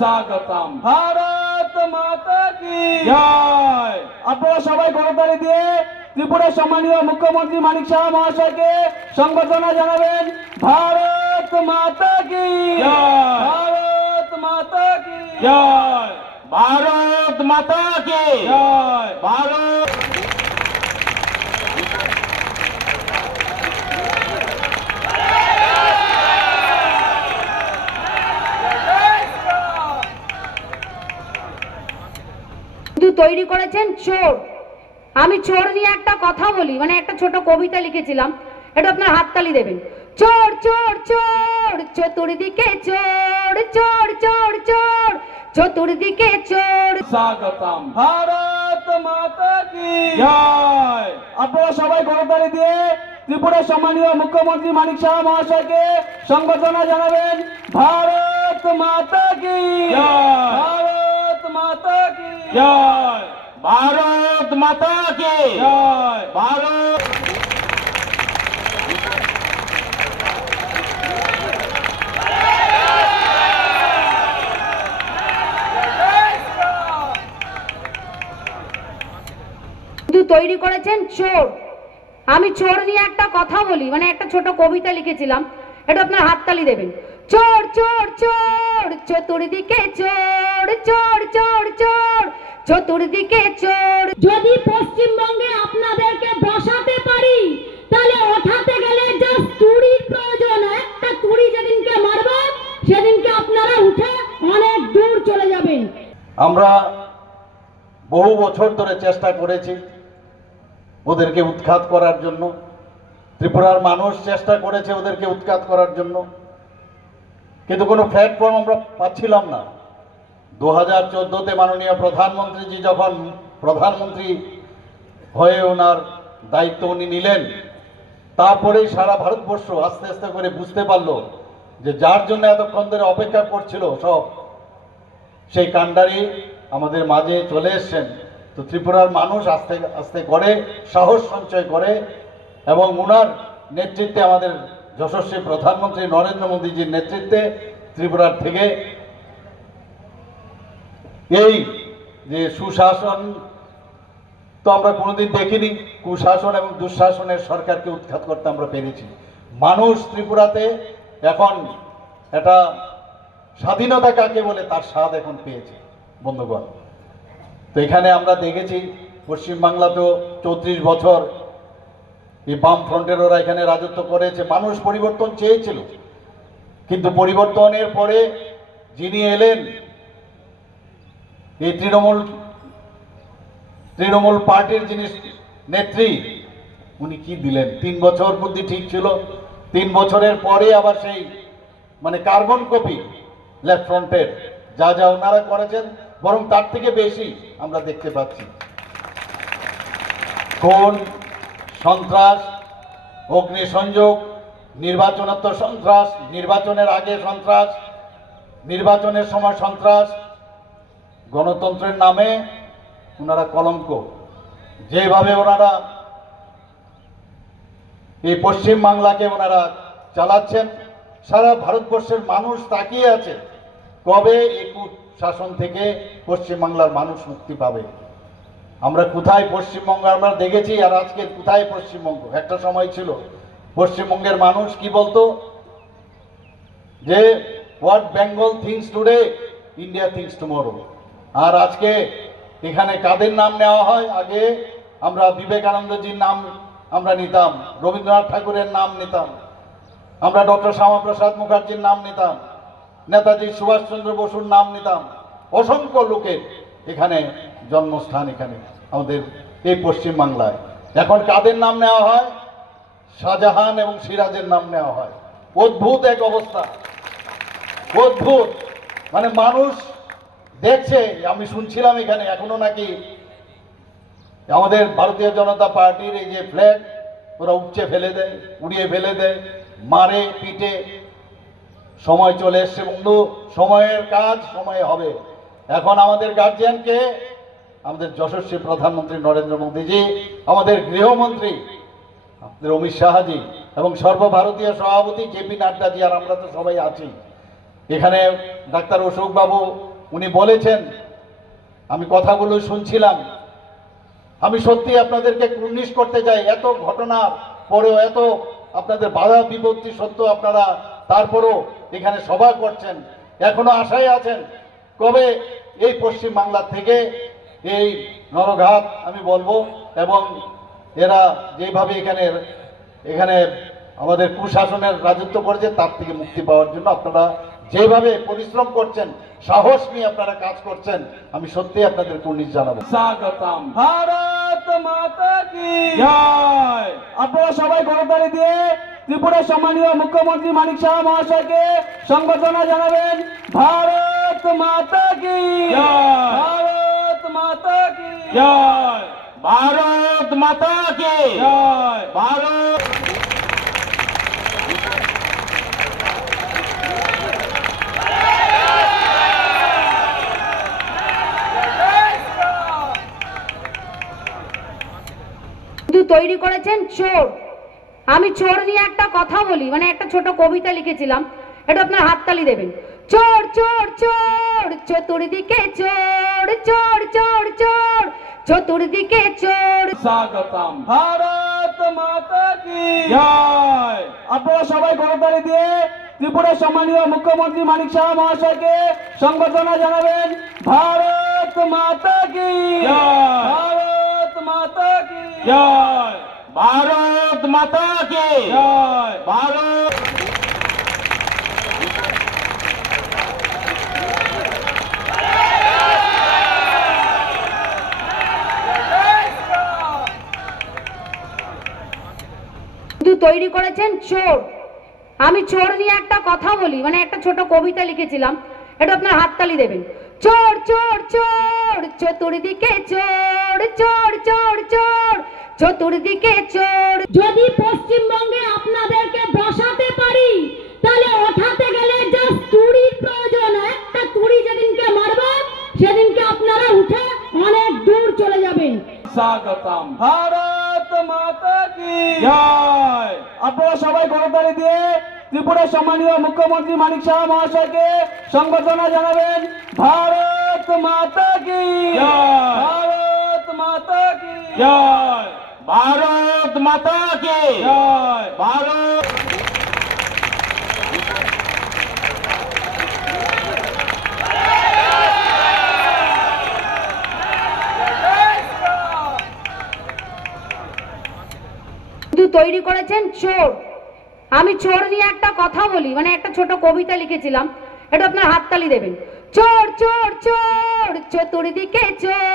স্বাগতম। ভারত মাতা কি জয়। আপনারা সবাই করতালি দিয়ে ত্রিপুরার সম্মানীয় মুখ্যমন্ত্রী মানিক সাহা মহাশয়কে সংবর্ধনা জানাবেন। ভারত মাতা কি জয়। ভারত মাতা কি জয়। ভারত মাতা কি জয়। ভারত। তৈরি করেছেন চোর। আমি চোর নিয়ে একটা কথা বলি, মানে একটা ছোট কবিতা লিখেছিলাম, এটা আপনার হাততালি দেবেন। চোর চোর চোর চতুর্দিকে চোর, চোর চোর চোর চতুর্দিকে চোর। স্বাগতম। ভারত মাতা কি জয়। আপনারা সবাই করতালি দিয়ে ত্রিপুরার সম্মানীয় মুখ্যমন্ত্রী মানিক সাহা মহাশয়কে সংবর্ধনা জানাবেন। ভারত মাতা কি জয়। ভারত মাতা কি জয়। ভারত মাতা কি জয়। ভারত। তৈরি করেছেন চোর। আমি চোর নিয়ে একটা কথা বলি, মানে একটা ছোট কবিতা লিখেছিলাম, এটা আপনার হাততালি দেবেন। চোর চোর চোর চতুর্দিকে চোর, চোর চোর চোর চতুর্দিকে চোর। যদি পশ্চিমবঙ্গে আপনাদেরকে বসাতে পারি, তাহলে ওঠাতে গেলে জাস্ট তুড়ির প্রয়োজন। একটা তুড়ি যেদিনকে মারব, সেদিনকে আপনারা উঠে অনেক দূর চলে যাবেন। আমরা বহু বছর ধরে চেষ্টা করেছি ওদেরকে উৎখাত করার জন্য। ত্রিপুরার মানুষ চেষ্টা করেছে ওদেরকে উৎখাত করার জন্য, কিন্তু কোনো প্ল্যাটফর্ম আমরা পাচ্ছিলাম না। 2014-তে মাননীয় প্রধানমন্ত্রীজি যখন প্রধানমন্ত্রী হয়ে ওনার দায়িত্ব উনি নিলেন, তারপরেই সারা ভারতবর্ষ আস্তে আস্তে করে বুঝতে পারলো যে যার জন্য এতক্ষণ ধরে অপেক্ষা করছিল সব, সেই কাণ্ডারি আমাদের মাঝে চলে এসছেন। তো ত্রিপুরার মানুষ আস্তে আস্তে করে সাহস সঞ্চয় করে, এবং ওনার নেতৃত্বে, আমাদের যশস্বী প্রধানমন্ত্রী নরেন্দ্র মোদীজির নেতৃত্বে ত্রিপুরার থেকে এই যে সুশাসন তো আমরা কোনোদিন দেখিনি, কুশাসন এবং দুঃশাসনের সরকারকে উৎখাত করতে আমরা পেরেছি। মানুষ ত্রিপুরাতে এখন এটা স্বাধীনতা কাকে বলে তার স্বাদ এখন পেয়েছে বন্ধুগণ। তো এখানে আমরা দেখেছি পশ্চিমবাংলাতেও 34 বছর এই বাম ফ্রন্টের ওরা এখানে রাজত্ব করেছে। মানুষ পরিবর্তন চেয়েছিল, কিন্তু পরিবর্তনের পরে যিনি এলেন, এই তৃণমূল পার্টির যিনি নেত্রী, উনি কি দিলেন? 3 বছর বুদ্ধি ঠিক ছিল, 3 বছরের পরে আবার সেই মানে কার্বন কপি লেফট ফ্রন্টের যা যা ওনারা করেছেন, বরং তার থেকে বেশি আমরা দেখতে পাচ্ছি। খুন, সন্ত্রাস, অগ্নিসংযোগ, নির্বাচনোত্তর সন্ত্রাস, নির্বাচনের আগে সন্ত্রাস, নির্বাচনের সময় সন্ত্রাস, গণতন্ত্রের নামে ওনারা কলঙ্ক। যেভাবে ওনারা এই পশ্চিমবাংলাকে ওনারা চালাচ্ছেন, সারা ভারতবর্ষের মানুষ তাকিয়ে আছে কবে এই শাসন থেকে পশ্চিমবাংলার মানুষ মুক্তি পাবে। আমরা কোথায় পশ্চিমবঙ্গ আমরা দেখেছি, আর আজকে কোথায় পশ্চিমবঙ্গ। একটা সময় ছিল পশ্চিমবঙ্গের মানুষ কি বলতো, যে what Bengal thinks today, India thinks tomorrow. আর আজকে এখানে কাদের নাম নেওয়া হয়? আগে আমরা বিবেকানন্দজির নাম আমরা নিতাম, রবীন্দ্রনাথ ঠাকুরের নাম নিতাম, আমরা ডক্টর শ্যামাপ্রসাদ মুখার্জির নাম নিতাম, নেতাজি সুভাষচন্দ্র বসুর নাম নিতাম। অসংখ্য লোকের এখানে জন্মস্থান, এখানে আমাদের এই পশ্চিমবাংলায়। এখন কাদের নাম নেওয়া হয়? শাহজাহান এবং সিরাজের নাম নেওয়া হয়। অদ্ভুত এক অবস্থা, অদ্ভুত। মানে মানুষ দেখছে, আমি শুনছিলাম এখানে এখনো নাকি আমাদের ভারতীয় জনতা পার্টির এই যে ফ্ল্যাগ ওরা উপচে ফেলে দেয়, উড়িয়ে ফেলে দেয়, মারে পিটে। সময় চলে এসছে বন্ধু, সময়ের কাজ সময়ে হবে। এখন আমাদের গার্জিয়ানকে আমাদের যশস্বী প্রধানমন্ত্রী নরেন্দ্র মোদীজি, আমাদের গৃহমন্ত্রী অমিত শাহজি এবং সর্বভারতীয় সভাপতি জেপি নাড্ডাজি, আর আমরা তো সবাই আছি। এখানে ডাক্তার অশোক বাবু উনি বলেছেন, আমি কথাগুলো শুনছিলাম। আমি সত্যি আপনাদেরকে কুর্নিশ করতে চাই, এত ঘটনার পরেও, এত আপনাদের বাধা বিপত্তি সত্ত্বেও আপনারা তারপরও এখানে সভা করছেন, এখনো আশায় আছেন কবে এই পশ্চিম বাংলা থেকে এই নরঘাত আমি বলবো, এবং এরা যেভাবে এখানে আমাদের কুশাসনের রাজত্ব করেছে তার থেকে মুক্তি পাওয়ার জন্য আপনারা যেভাবে পরিশ্রম করছেন, সাহস নিয়ে আপনারা কাজ করছেন, আমি সত্যি আপনাদের কুর্নিশ জানাবো। স্বাগতম। ভারত মাতা কি জয়। আপনারা সবাই করতালি দিয়ে ত্রিপুরার সম্মানীয় মুখ্যমন্ত্রী মানিক সাহা মহাশয়কে সংবর্ধনা জানাবেন। ভারত মাতা কি জয়। ভারত মাতা কি জয়। ভারত মাতা কি জয়। ভারত কিন্তু তৈরি করেছেন চোর। আমি চোর নিয়ে একটা কথা বলি, মানে একটা ছোট কবিতা লিখেছিলাম, এটা আপনার হাততালি দেবেন। চোর চোর চোর চতুর্দিকে চোর, চোর চোর চোর চতুর্দিকে চোর। স্বাগতম। ভারত মাতা কি জয়। আপনারা সবাই করতালি দিয়ে ত্রিপুরার সম্মানীয় মুখ্যমন্ত্রী মানিক সাহা মহাশয়কে সংবর্ধনা জানাবেন। ভারত মাতা কি জয়। ভারত মাতা কি জয়। ভারত মাতা কি জয়। ভারত কিন্তু তৈরি করেছেন চোর। আমি চোর নিয়ে একটা কথা বলি, মানে একটা ছোট কবিতা লিখেছিলাম, এটা আপনার হাততালি দেবেন। চোর চোর চোর চতুর্দিকে চোর, চোর চোর চোর চতুর্দিকে চোর। যদি পশ্চিমবঙ্গে আপনাদেরকে বসাতে পারি, তাহলে ওঠাতে গেলে জাস্ট তুড়ির প্রয়োজন। একটা তুড়ি যেদিনকে মারবে সেদিনকে আপনারা উঠে অনেক দূর চলে যাবেন। স্বাগতম। ভারত মাতা কি জয়। আপনারা সবাই করতালি দিয়ে ত্রিপুরার সম্মানীয় মুখ্যমন্ত্রী মানিক সাহা মহাশয়কে সংবর্ধনা জানাবেন। ভারত মাতা কি জয়। ভারত মাতা কি জয়। ভারত মাতা কি জয়। ভারত কিন্তু তৈরি করেছেন চোর। আমি চোর নিয়ে একটা কথা বলি, মানে একটা ছোট কবিতা লিখেছিলাম, এটা আপনার হাততালি দেবেন। চোর চোর চোর চতুর্দিকে চোর।